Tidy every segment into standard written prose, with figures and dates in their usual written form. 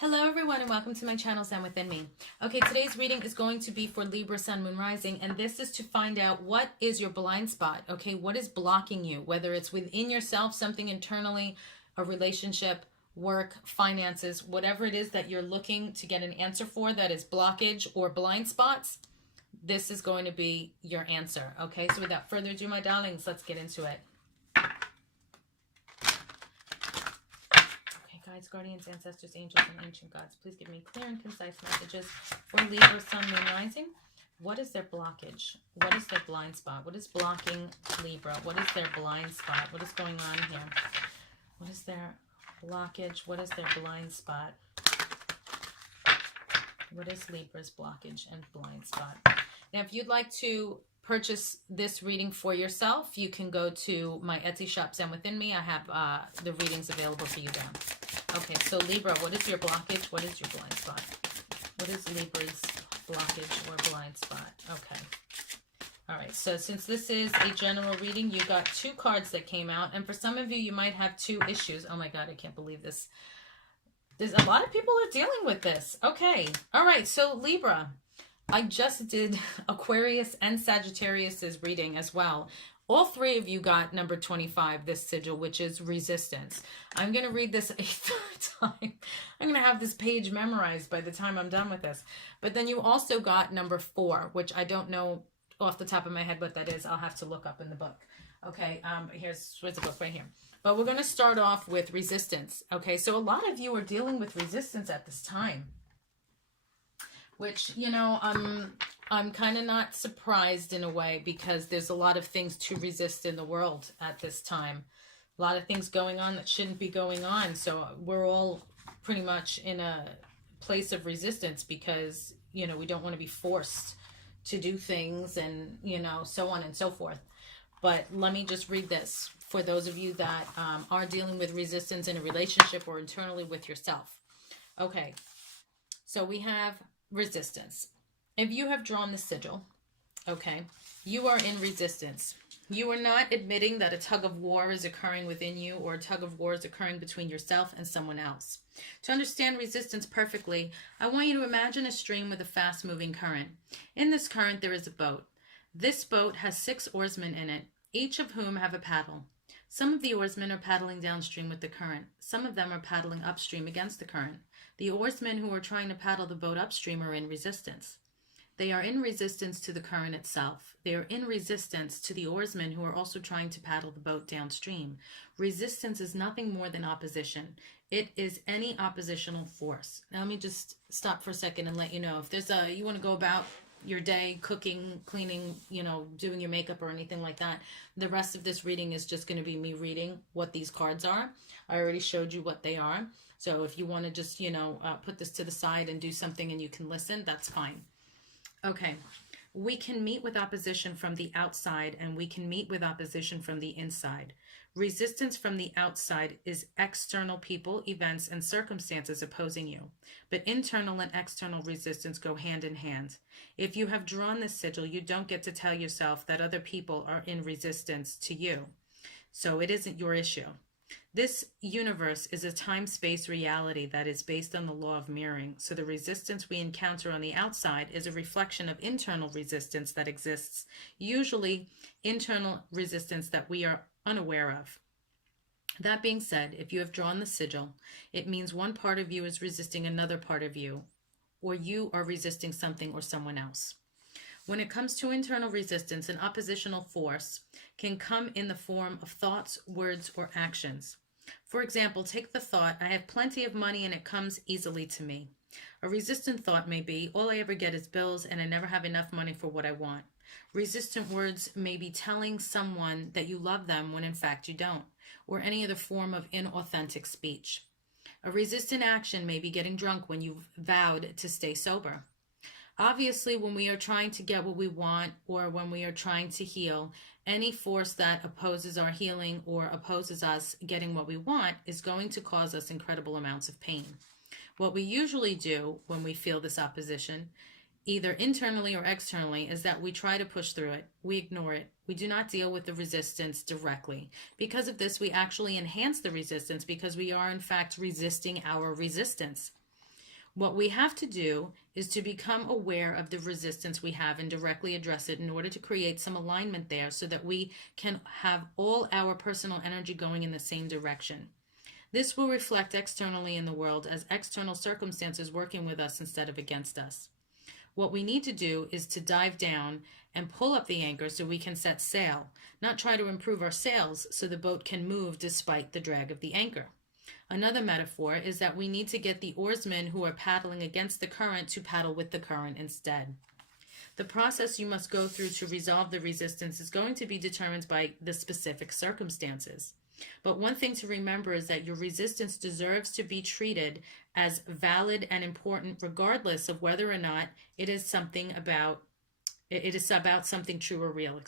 Hello everyone and welcome to my channel, Zen Within Me. Okay, today's reading is going to be for Libra, Sun, Moon, Rising, and this is to find out what is your blind spot, okay? What is blocking you, whether it's within yourself, something internally, a relationship, work, finances, whatever it is that you're looking to get an answer for that is blockage or blind spots, this is going to be your answer, okay? So without further ado, my darlings, let's get into it. Guides, guardians, ancestors, angels, and ancient gods, please give me clear and concise messages for Libra, Sun, Moon, Rising. What is their blockage? What is their blind spot? What is blocking Libra? What is their blind spot? What is going on here? What is their blockage? What is their blind spot? What is Libra's blockage and blind spot? Now, if you'd like to purchase this reading for yourself, you can go to my Etsy shop, Zen Within Me. I have the readings available for you there. Okay, so Libra, what is your blockage? What is your blind spot? What is Libra's blockage or blind spot? Okay. All right, so since this is a general reading, you got two cards that came out. And for some of you, you might have two issues. Oh my God, I can't believe this. There's a lot of people are dealing with this. Okay. All right, so Libra, I just did Aquarius and Sagittarius's reading as well. All three of you got number 25, this sigil, which is resistance. I'm going to read this a third time. I'm going to have this page memorized by the time I'm done with this. But then you also got number 4, which I don't know off the top of my head what that is. I'll have to look up in the book. Okay, here's the book right here. But we're going to start off with resistance. Okay, so a lot of you are dealing with resistance at this time. Which, you know, I'm kind of not surprised in a way, because there's a lot of things to resist in the world at this time. A lot of things going on that shouldn't be going on. So we're all pretty much in a place of resistance because, you know, we don't want to be forced to do things and, you know, so on and so forth. But let me just read this for those of you that are dealing with resistance in a relationship or internally with yourself. Okay, so we have resistance. If you have drawn the sigil, okay, you are in resistance. You are not admitting that a tug of war is occurring within you, or a tug of war is occurring between yourself and someone else. To understand resistance perfectly, I want you to imagine a stream with a fast-moving current. In this current, there is a boat. This boat has 6 oarsmen in it, each of whom have a paddle. Some of the oarsmen are paddling downstream with the current. Some of them are paddling upstream against the current. The oarsmen who are trying to paddle the boat upstream are in resistance. They are in resistance to the current itself. They are in resistance to the oarsmen who are also trying to paddle the boat downstream. Resistance is nothing more than opposition. It is any oppositional force. Now let me just stop for a second and let you know, if there's you want to go about your day, cooking, cleaning, you know, doing your makeup or anything like that, the rest of this reading is just going to be me reading what these cards are. I already showed you what they are. So if you want to just, you know, put this to the side and do something and you can listen, that's fine. Okay. We can meet with opposition from the outside, and we can meet with opposition from the inside. Resistance from the outside is external people, events, and circumstances opposing you. But internal and external resistance go hand in hand. If you have drawn this sigil, you don't get to tell yourself that other people are in resistance to you. So it isn't your issue. This universe is a time-space reality that is based on the law of mirroring. So the resistance we encounter on the outside is a reflection of internal resistance that exists, usually internal resistance that we are unaware of. That being said, if you have drawn the sigil, it means one part of you is resisting another part of you, or you are resisting something or someone else. When it comes to internal resistance, an oppositional force can come in the form of thoughts, words, or actions. For example, take the thought, I have plenty of money and it comes easily to me. A resistant thought may be, all I ever get is bills and I never have enough money for what I want. Resistant words may be telling someone that you love them when in fact you don't, or any other form of inauthentic speech. A resistant action may be getting drunk when you've vowed to stay sober. Obviously, when we are trying to get what we want, or when we are trying to heal, any force that opposes our healing or opposes us getting what we want is going to cause us incredible amounts of pain. What we usually do when we feel this opposition, either internally or externally, is that we try to push through it. We ignore it. We do not deal with the resistance directly. Because of this, we actually enhance the resistance because we are in fact resisting our resistance. What we have to do is to become aware of the resistance we have and directly address it in order to create some alignment there so that we can have all our personal energy going in the same direction. This will reflect externally in the world as external circumstances working with us instead of against us. What we need to do is to dive down and pull up the anchor so we can set sail, not try to improve our sails so the boat can move despite the drag of the anchor. Another metaphor is that we need to get the oarsmen who are paddling against the current to paddle with the current instead. The process you must go through to resolve the resistance is going to be determined by the specific circumstances. But one thing to remember is that your resistance deserves to be treated as valid and important regardless of whether or not it is about something true or real,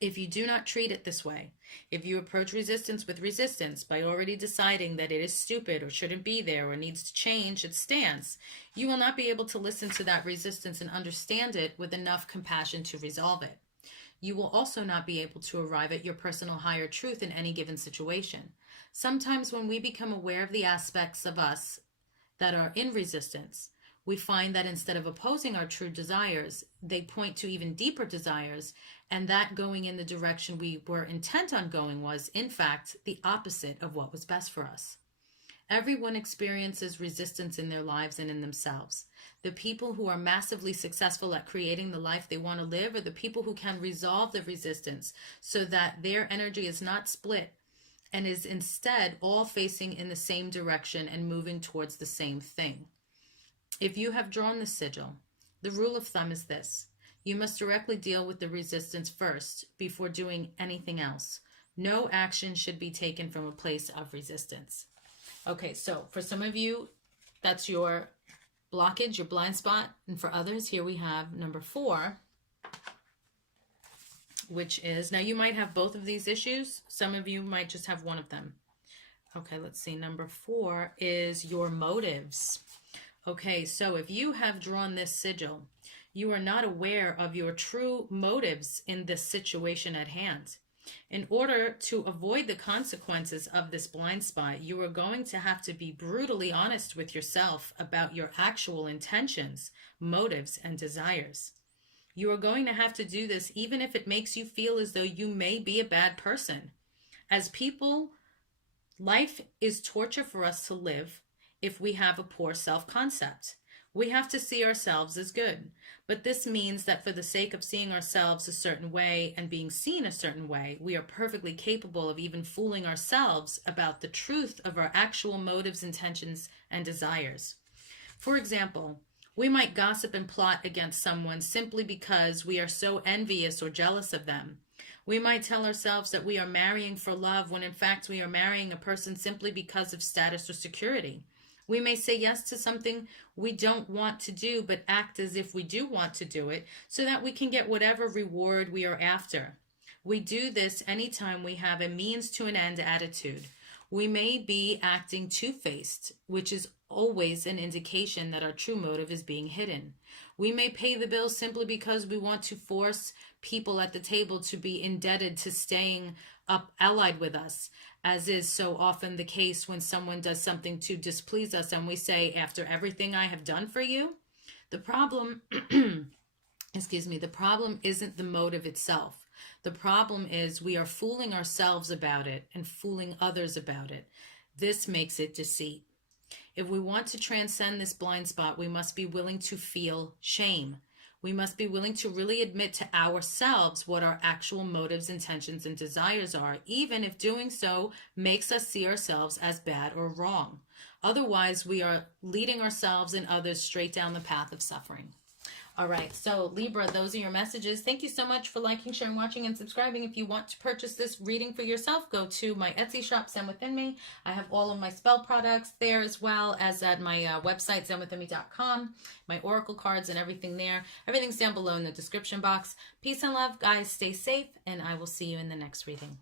If you do not treat it this way, if you approach resistance with resistance by already deciding that it is stupid or shouldn't be there or needs to change its stance, you will not be able to listen to that resistance and understand it with enough compassion to resolve it. You will also not be able to arrive at your personal higher truth in any given situation. Sometimes when we become aware of the aspects of us that are in resistance, we find that instead of opposing our true desires, they point to even deeper desires, and that going in the direction we were intent on going was, in fact, the opposite of what was best for us. Everyone experiences resistance in their lives and in themselves. The people who are massively successful at creating the life they want to live are the people who can resolve the resistance so that their energy is not split and is instead all facing in the same direction and moving towards the same thing. If you have drawn the sigil, the rule of thumb is this: you must directly deal with the resistance first before doing anything else. No action should be taken from a place of resistance. Okay, so for some of you, that's your blockage, your blind spot. And for others, here we have number 4, which is, now you might have both of these issues. Some of you might just have one of them. Okay, let's see. Number 4 is your motives. Okay, so if you have drawn this sigil, you are not aware of your true motives in this situation at hand. In order to avoid the consequences of this blind spot, you are going to have to be brutally honest with yourself about your actual intentions, motives, and desires. You are going to have to do this even if it makes you feel as though you may be a bad person. As people, life is torture for us to live if we have a poor self-concept. We have to see ourselves as good. But this means that for the sake of seeing ourselves a certain way and being seen a certain way, we are perfectly capable of even fooling ourselves about the truth of our actual motives, intentions, and desires. For example, we might gossip and plot against someone simply because we are so envious or jealous of them. We might tell ourselves that we are marrying for love when in fact we are marrying a person simply because of status or security. We may say yes to something we don't want to do, but act as if we do want to do it so that we can get whatever reward we are after. We do this anytime we have a means to an end attitude. We may be acting two-faced, which is always an indication that our true motive is being hidden. We may pay the bill simply because we want to force people at the table to be indebted to staying up allied with us, as is so often the case when someone does something to displease us and we say, after everything I have done for you. The problem, the problem isn't the motive itself. The problem is we are fooling ourselves about it and fooling others about it. This makes it deceit. If we want to transcend this blind spot, we must be willing to feel shame. We must be willing to really admit to ourselves what our actual motives, intentions, and desires are, even if doing so makes us see ourselves as bad or wrong. Otherwise, we are leading ourselves and others straight down the path of suffering. All right, so Libra, those are your messages. Thank you so much for liking, sharing, watching, and subscribing. If you want to purchase this reading for yourself, go to my Etsy shop, Zen Within Me. I have all of my spell products there, as well as at my website, zenwithinme.com, my oracle cards and everything there. Everything's down below in the description box. Peace and love, guys. Stay safe, and I will see you in the next reading.